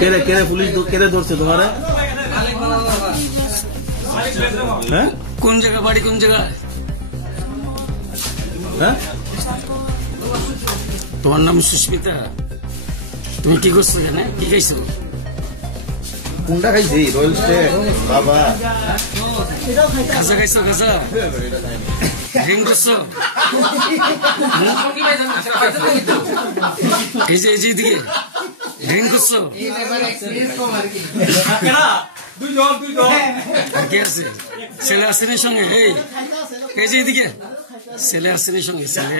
কেরে পুলিশ কেরে ধরছে তোমার? হ্যাঁ, কোন জায়গা বাড়ি, কোন জায়গায়? হ্যাঁ, তোমার নাম সুস্মিতা? তুমি কি করছো এখানে? কি খাইছো? কোনটা খাইছি? রোল স্টেক বাবা। খাজা খাইছো? খাজা ড্রিঙ্ক করছো? এই যে এদিকে ড্রিঙ্ক করছো? কে আছে? ছেলে আছে না সঙ্গে? এই যে এদিকে ছেলে আছে না সঙ্গে? ছেলে